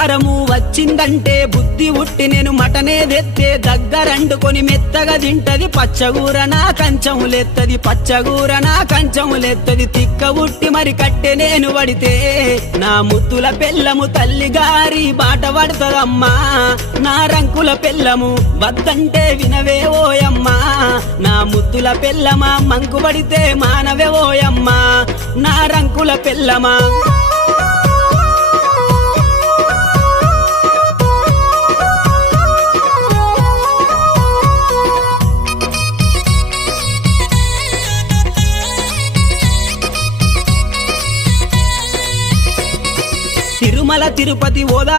శుక్రవారము వచ్చిందంటే బుద్ధి ఉట్టి నేను మటనే తెత్తే దగ్గరండుకొని మెత్తగా తింటది పచ్చగూర నా కంచములెత్తది పచ్చగూర నా కంచములెత్తది తిక్క ఉట్టి మరి కట్టె నేను పడితే నా ముద్దుల పెళ్ళము తల్లి గారి బాట పడుతదమ్మా నా రంకుల పెళ్ళము వద్దంటే వినవే ఓయమ్మా నా ముద్దుల పెళ్ళమా మంకు పడితే మానవే ఓయమ్మా నా రంకుల పెళ్ళమా తిరుమల తిరుపతి ఓదా